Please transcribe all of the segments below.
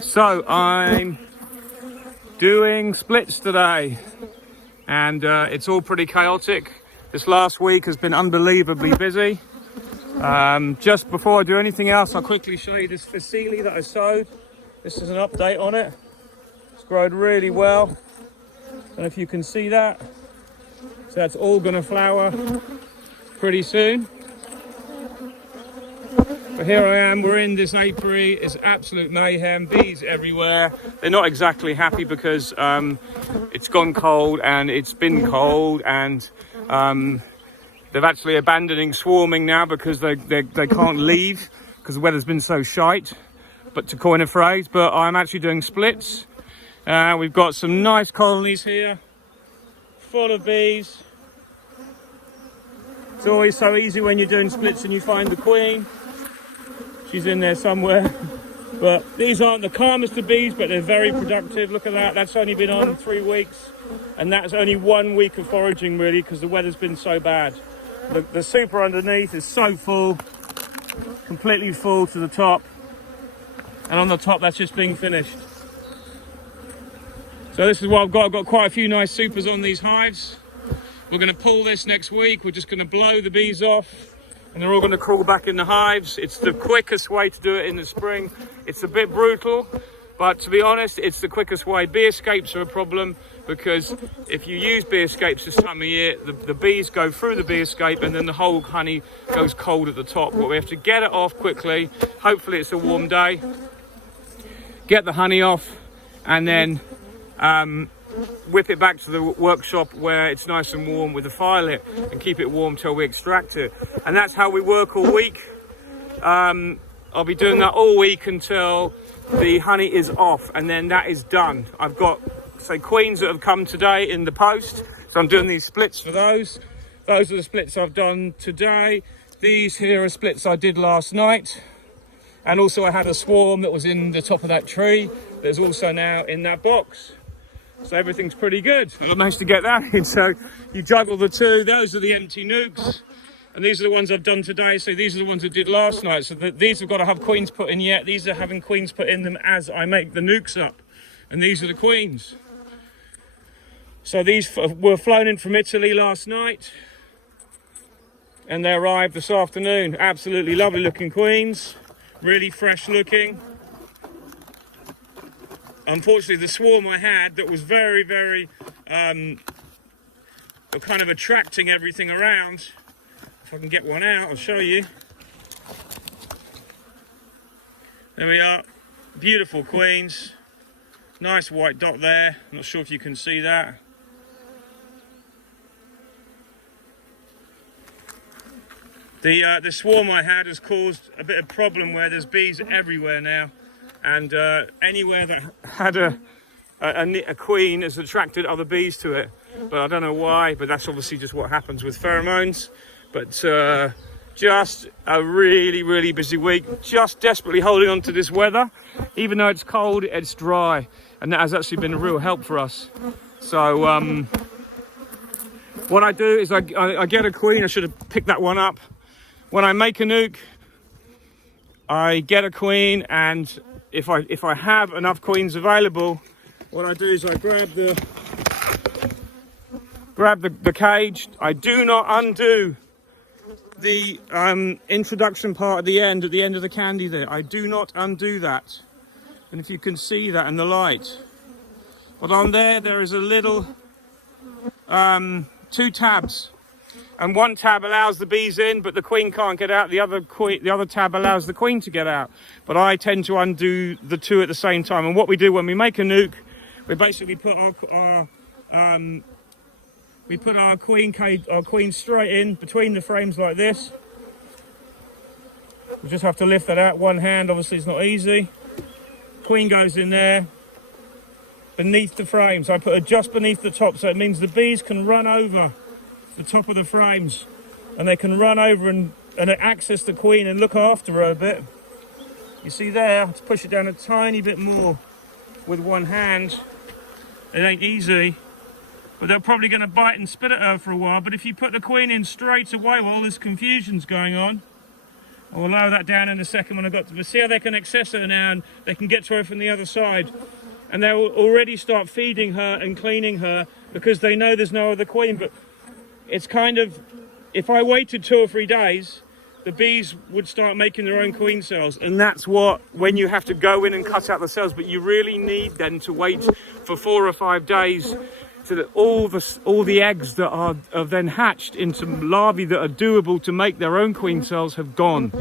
So I'm doing splits today, and it's all pretty chaotic. This last week has been unbelievably busy. Just before I do anything else, I'll quickly show you this facile that I sowed. This is an update on it. It's grown really well. I don't know if you can see that. So that's all going to flower pretty soon. But here I am, we're in this apiary. It's absolute mayhem, bees everywhere. They're not exactly happy because it's gone cold and it's been cold, and they're actually abandoning swarming now because they can't leave because the weather's been so shite, but to coin a phrase. But I'm actually doing splits. We've got some nice colonies here, full of bees. It's always so easy when you're doing splits and you find the queen. She's in there somewhere. But these aren't the calmest of bees, but they're very productive. Look at that, that's only been on 3 weeks. And that's only 1 week of foraging really, because the weather's been so bad. The super underneath is so full, completely full to the top. And on the top, that's just being finished. So this is what I've got. I've got quite a few nice supers on these hives. We're going to pull this next week. We're just going to blow the bees off, and they're all going to crawl back in the hives. It's the quickest way to do it in the spring. It's a bit brutal, but to be honest, it's the quickest way. Bee escapes are a problem, because if you use bee escapes this time of year, the bees go through the bee escape and then the whole honey goes cold at the top. But we have to get it off quickly. Hopefully it's a warm day. Get the honey off, and then whip it back to the workshop where it's nice and warm with the fire lit, and keep it warm till we extract it. And that's how we work all week. I'll be doing that all week until the honey is off, and then that is done. I've got, say, queens that have come today in the post, so I'm doing these splits for those. Those are the splits I've done today. These here are splits I did last night. And also I had a swarm that was in the top of that tree that's also now in that box. So everything's pretty good. I managed to get that in. So you juggle the two. Those are the empty nukes. And these are the ones I've done today. So these are the ones I did last night. So these have got to have queens put in yet. These are having queens put in them as I make the nukes up. And these are the queens. So these were flown in from Italy last night. And they arrived this afternoon. Absolutely lovely looking queens. Really fresh looking. Unfortunately, the swarm I had that was very, very kind of attracting everything around. If I can get one out, I'll show you. There we are. Beautiful queens. Nice white dot there. I'm not sure if you can see that. The swarm I had has caused a bit of problem where there's bees everywhere now. And anywhere that had a queen has attracted other bees to it. But I don't know why, but that's obviously just what happens with pheromones. But just a really, really busy week. Just desperately holding on to this weather. Even though it's cold, it's dry. And that has actually been a real help for us. So what I do is I get a queen. I should have picked that one up. When I make a nuke, I get a queen, and if I have enough queens available, what I do is I grab the cage. I do not undo the introduction part at the end of the candy there. I do not undo that. And if you can see that in the light. But on there is a little 2 tabs. And one tab allows the bees in, but the queen can't get out. The other tab allows the queen to get out. But I tend to undo the 2 at the same time. And what we do when we make a nuke, we basically put our queen straight in between the frames like this. We just have to lift that out. One hand, obviously, it's not easy. Queen goes in there beneath the frames. I put her just beneath the top, so it means the bees can run over the top of the frames, and they can run over and access the queen and look after her a bit. You see there, I have to push it down a tiny bit more with one hand. It ain't easy, but they're probably going to bite and spit at her for a while. But if you put the queen in straight away while all this confusion's going on, I'll lower that down in a second when I got to, but see how they can access her now and they can get to her from the other side. And they'll already start feeding her and cleaning her because they know there's no other queen. But it's kind of, if I waited 2 or 3 days, the bees would start making their own queen cells. And that's what, when you have to go in and cut out the cells, but you really need then to wait for 4 or 5 days so that all the eggs that are then hatched into larvae that are doable to make their own queen cells have gone.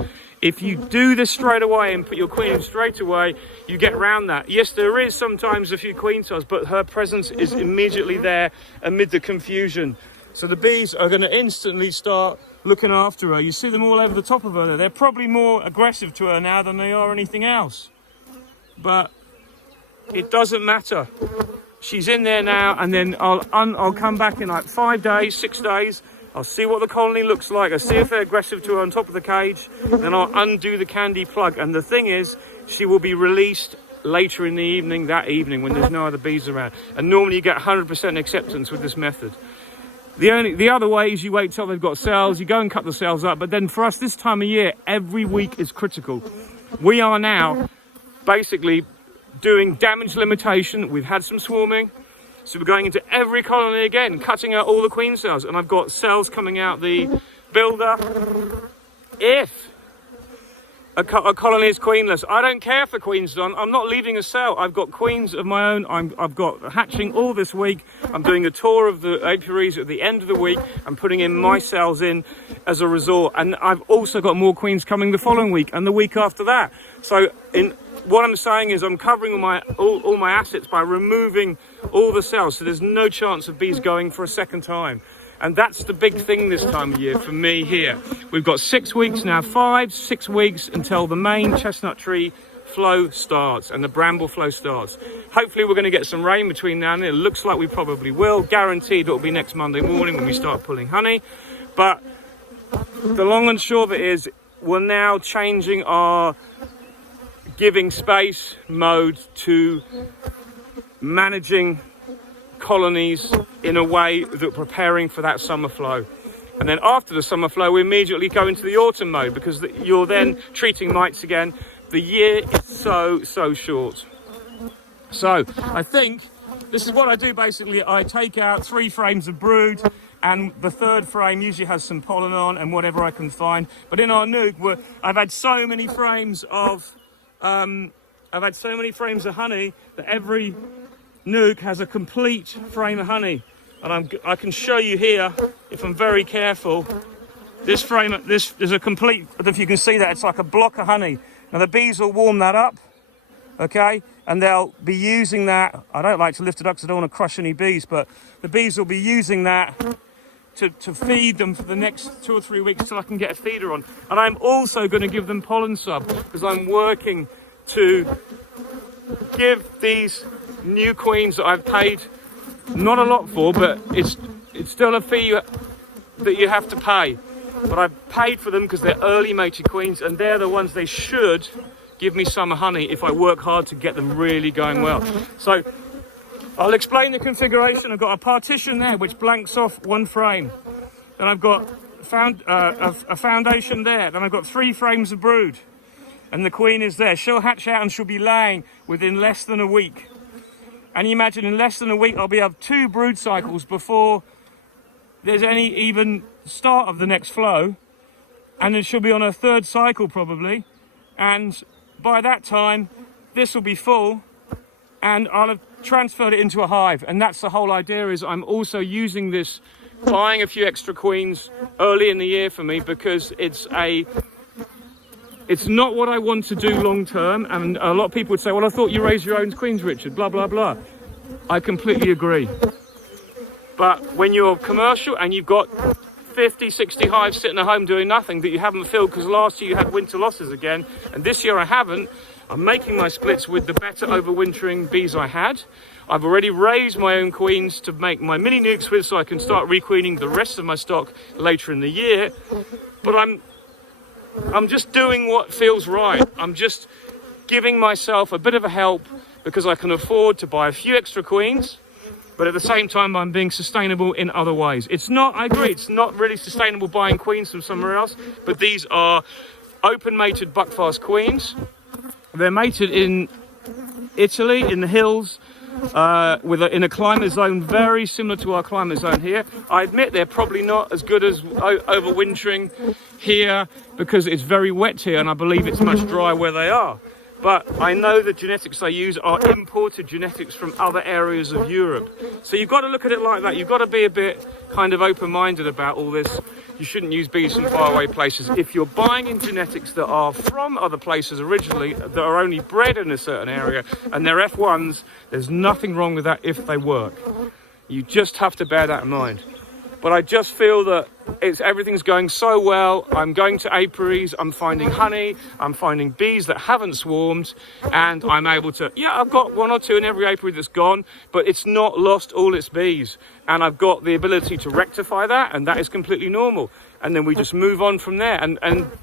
If you do this straight away and put your queen in straight away, you get around that. Yes, there is sometimes a few queen cells, but her presence is immediately there amid the confusion. So the bees are going to instantly start looking after her. You see them all over the top of her. They're probably more aggressive to her now than they are anything else. But it doesn't matter. She's in there now, and then I'll come back in like 5 days, 6 days. I'll see what the colony looks like. I'll see if they're aggressive to her on top of the cage. Then I'll undo the candy plug. And the thing is, she will be released later in the evening, that evening, when there's no other bees around. And normally you get 100% acceptance with this method. The other way is you wait till they've got cells, you go and cut the cells up. But then for us this time of year, every week is critical. We are now basically doing damage limitation. We've had some swarming. So we're going into every colony again, cutting out all the queen cells. And I've got cells coming out the builder. If a colony is queenless, I don't care if the queen's done. I'm not leaving a cell. I've got queens of my own. I've got hatching all this week. I'm doing a tour of the apiaries at the end of the week. I'm putting in my cells in as a resort. And I've also got more queens coming the following week and the week after that. So what I'm saying is I'm covering all my assets by removing all the cells, so there's no chance of bees going for a second time. And that's the big thing this time of year for me here. We've got 6 weeks now, 6 weeks until the main chestnut tree flow starts and the bramble flow starts. Hopefully we're going to get some rain between now and then. It looks like we probably will. Guaranteed it'll be next Monday morning when we start pulling honey. But the long and short of it is we're now changing our giving space mode to managing colonies in a way that preparing for that summer flow. And then after the summer flow, we immediately go into the autumn mode because you're then treating mites again. The year is so short. So I think this is what I do basically. I take out 3 frames of brood, and the 3rd frame usually has some pollen on and whatever I can find. But in our nuke, I've had so many frames of honey that every nuke has a complete frame of honey. And I can show you here, if I'm very careful, this frame, there's a complete, I don't know if you can see that, it's like a block of honey. Now the bees will warm that up, okay? And they'll be using that, I don't like to lift it up because I don't want to crush any bees, but the bees will be using that to feed them for the next 2 or 3 weeks till I can get a feeder on. And I'm also going to give them pollen sub because I'm working to give these new queens that I've paid not a lot for, but it's still a fee that you have to pay. But I've paid for them because they're early mated queens and they're the ones they should give me summer honey if I work hard to get them really going well. So I'll explain the configuration. I've got a partition there which blanks off 1 frame. Then I've got a foundation there. Then I've got 3 frames of brood. And the queen is there. She'll hatch out and she'll be laying within less than a week. And you imagine in less than a week I'll be able to have 2 brood cycles before there's any even start of the next flow. And then she'll be on her 3rd cycle probably. And by that time, this will be full and I'll have transferred it into a hive. And that's the whole idea, is I'm also using this, buying a few extra queens early in the year for me, because it's not what I want to do long term. And a lot of people would say, well, I thought you raised your own queens, Richard, blah, blah, blah. I completely agree. But when you're commercial and you've got 50, 60 hives sitting at home doing nothing that you haven't filled, because last year you had winter losses again, and this year I haven't, I'm making my splits with the better overwintering bees I had. I've already raised my own queens to make my mini nukes with, so I can start requeening the rest of my stock later in the year. But I'm just doing what feels right. I'm just giving myself a bit of a help because I can afford to buy a few extra queens, but at the same time I'm being sustainable in other ways. It's not, I agree, it's not really sustainable buying queens from somewhere else, but these are open mated buckfast queens. They're mated in Italy, in the hills, in a climate zone very similar to our climate zone here. I admit they're probably not as good as overwintering here because it's very wet here, and I believe it's much drier where they are. But I know the genetics they use are imported genetics from other areas of Europe. So you've got to look at it like that. You've got to be a bit kind of open-minded about all this. You shouldn't use bees from faraway places. If you're buying in genetics that are from other places originally, that are only bred in a certain area, and they're F1s, there's nothing wrong with that if they work. You just have to bear that in mind. But I just feel that everything's going so well. I'm going to apiaries, I'm finding honey, I'm finding bees that haven't swarmed, and I'm able to, yeah, I've got 1 or 2 in every apiary that's gone, but it's not lost all its bees. And I've got the ability to rectify that, and that is completely normal. And then we just move on from there. And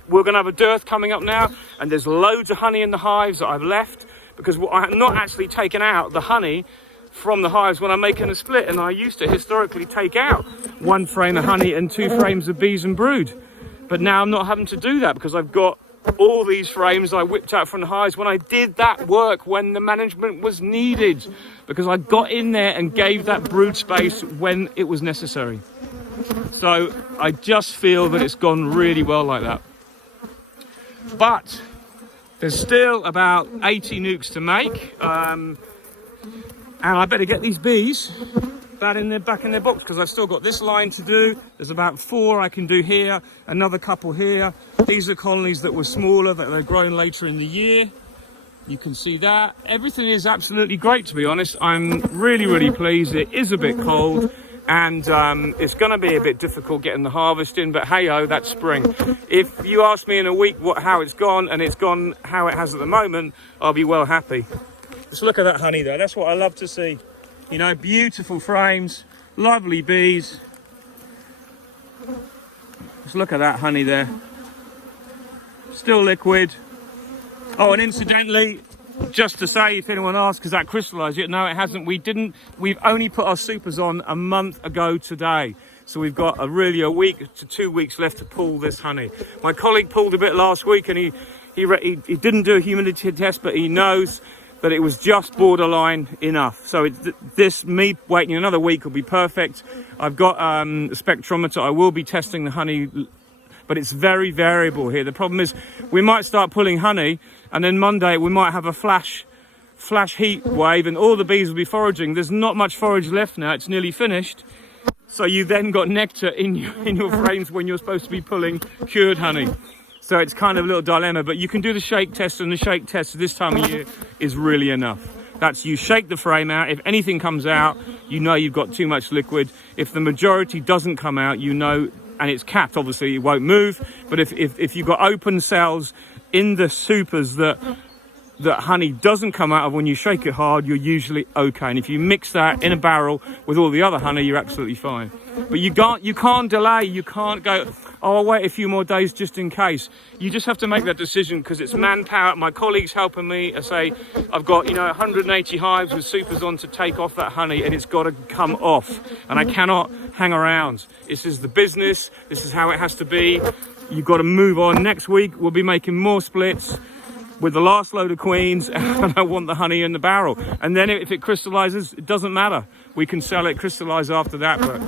we're going to have a dearth coming up now, and there's loads of honey in the hives that I've left, because I have not actually taken out the honey from the hives when I'm making a split, and I used to historically take out 1 frame of honey and 2 frames of bees and brood, but now I'm not having to do that because I've got all these frames I whipped out from the hives when I did that work when the management was needed, because I got in there and gave that brood space when it was necessary. So I just feel that it's gone really well like that. But there's still about 80 nukes to make, and I better get these bees back in their box, because I've still got this line to do. There's about 4 I can do here, another couple here. These are colonies that were smaller, that they're grown later in the year. You can see that. Everything is absolutely great, to be honest. I'm really, really pleased. It is a bit cold, and it's going to be a bit difficult getting the harvest in, but hey-ho, that's spring. If you ask me in a week how it's gone, and it's gone how it has at the moment, I'll be well happy. Just look at that honey there. That's what I love to see. You know, beautiful frames, lovely bees. Just look at that honey there. Still liquid. Oh, and incidentally, just to say, if anyone asks, has that crystallized yet? No, it hasn't. We've only put our supers on a month ago today. So we've got a week to 2 weeks left to pull this honey. My colleague pulled a bit last week, and he didn't do a humidity test, but he knows that it was just borderline enough. So me waiting another week will be perfect. I've got a spectrometer. I will be testing the honey, but it's very variable here. The problem is we might start pulling honey, and then Monday we might have a flash heat wave, and all the bees will be foraging. There's not much forage left now. It's nearly finished. So you then got nectar in your frames when you're supposed to be pulling cured honey. So it's kind of a little dilemma, but you can do the shake test, and the shake test this time of year is really enough. That's, you shake the frame out. If anything comes out, you know you've got too much liquid. If the majority doesn't come out, you know, and it's capped, obviously it won't move. But if you've got open cells in the supers that honey doesn't come out of, when you shake it hard, you're usually okay. And if you mix that in a barrel with all the other honey, you're absolutely fine. But you can't delay. You can't go, oh, I'll wait a few more days just in case. You just have to make that decision, because it's manpower. My colleagues helping me. I say I've got 180 hives with supers on to take off that honey, and it's got to come off, and I cannot hang around. This is the business. This is how it has to be. You've got to move on. Next week we'll be making more splits with the last load of queens, and I want the honey in the barrel. And then if it crystallizes, it doesn't matter. We can sell it crystallized after that. But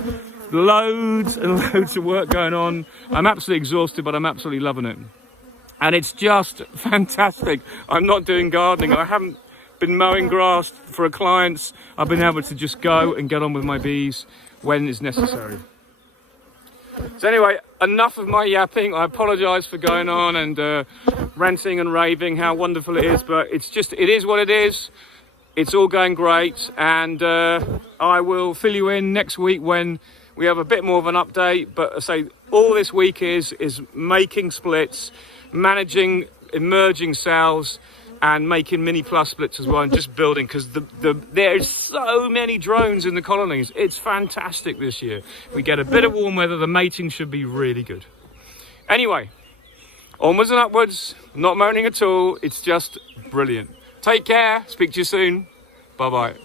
loads and loads of work going on. I'm absolutely exhausted, but I'm absolutely loving it. And it's just fantastic. I'm not doing gardening. I haven't been mowing grass for a client. I've been able to just go and get on with my bees when it's necessary. So anyway, enough of my yapping. I apologise for going on and ranting and raving how wonderful it is, but it is what it is. It's all going great, and I will fill you in next week when we have a bit more of an update. But I say all this week is making splits, managing emerging cells, and making mini plus splits as well, and just building, because there's so many drones in the colonies. It's fantastic this year. If we get a bit of warm weather, the mating should be really good. Anyway, onwards and upwards, not moaning at all. It's just brilliant. Take care. Speak to you soon. Bye-bye.